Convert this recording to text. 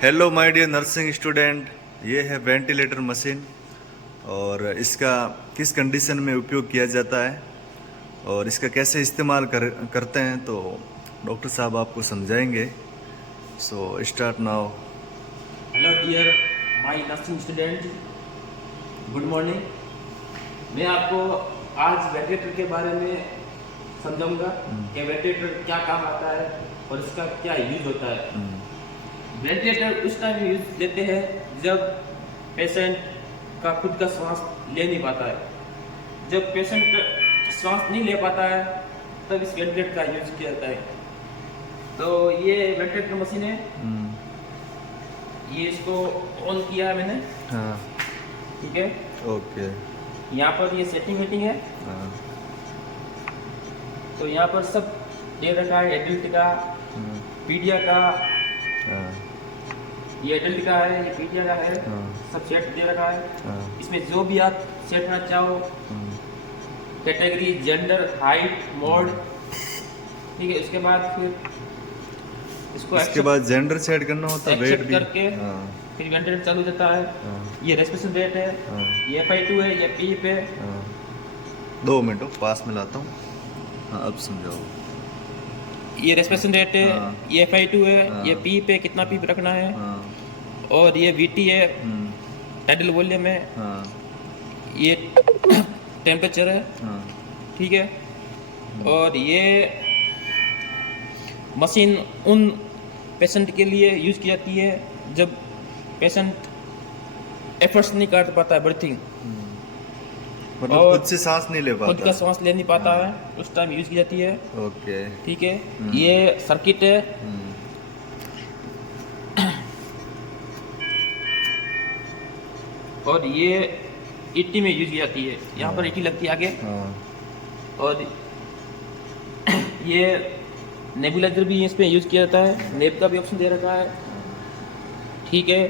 Hello my dear nursing student, ये है ventilator machine और इसका किस कंडीशन में उपयोग किया जाता है और इसका कैसे इस्तेमाल करते हैं तो डॉक्टर साहब आपको समझाएंगे। So start now. Hello dear my nursing student, good morning. मैं आपको आज वेंटिलेटर के बारे में समझाऊंगा कि वेंटिलेटर क्या काम आता है और इसका क्या यूज होता है। वेंटिलेटर उस टाइम यूज लेते हैं जब पेशेंट का खुद का सांस ले नहीं पाता है। जब पेशेंट सांस नहीं ले पाता है तब इस वेंटिलेटर का यूज किया जाता है। तो ये वेंटिलेटर मशीन है, ये इसको ऑन किया है मैंने। हाँ, ठीक है, ओके। यहाँ पर ये सेटिंग मीटिंग है। हाँ, तो यहाँ पर सब दे रखा है, एडल्ट का, पीडिया का, हाँ, ये एडल्ट का है, ये पीडिया का है, हाँ, सब सेट दे रखा है। हाँ, इसमें जो भी आप सेट करना चाहो, कैटेगरी, जेंडर, हाइट, मोड, ठीक है। उसके बाद फिर इसको इसके बाद जेंडर सेट करना होता है, वेट एक्सेप्ट भी। करके हाँ, फिर वेंटिलेटर चालू हो जाता है। हाँ, ये रेस्पिरेशन रेट है, हाँ, ये FI2 है, ये पी पे। हाँ। 2 मिनट पास में लाता हूँ। हाँ, अब समझाओ। ये रेस्पिरेशन रेट है, हाँ, ये FI2 है, हाँ, ये पी पे कितना पी रखना है, हाँ, और ये VT है, हम्म, टाइडल वॉल्यूम है, हाँ, ये टेम्परेचर है, हाँ, ठीक है। और ये मशीन उन पेशेंट के लिए यूज की जाती है जब पेशेंट एफर्ट्स नहीं कर पाता है ब्रीथिंग, मतलब और खुद से सांस नहीं ले खुद पाता। का सांस ले नहीं पाता है, उस टाइम यूज की जाती है। ओके। ठीक है, ये सर्किट है, हम्म, और ये ET में यूज की जाती है। यहाँ पर ET लगती है आगे, हाँ, और ये नेबुलाइजर भी इसमें यूज किया जाता है, नेब का भी ऑप्शन दे रखा है, ठीक है।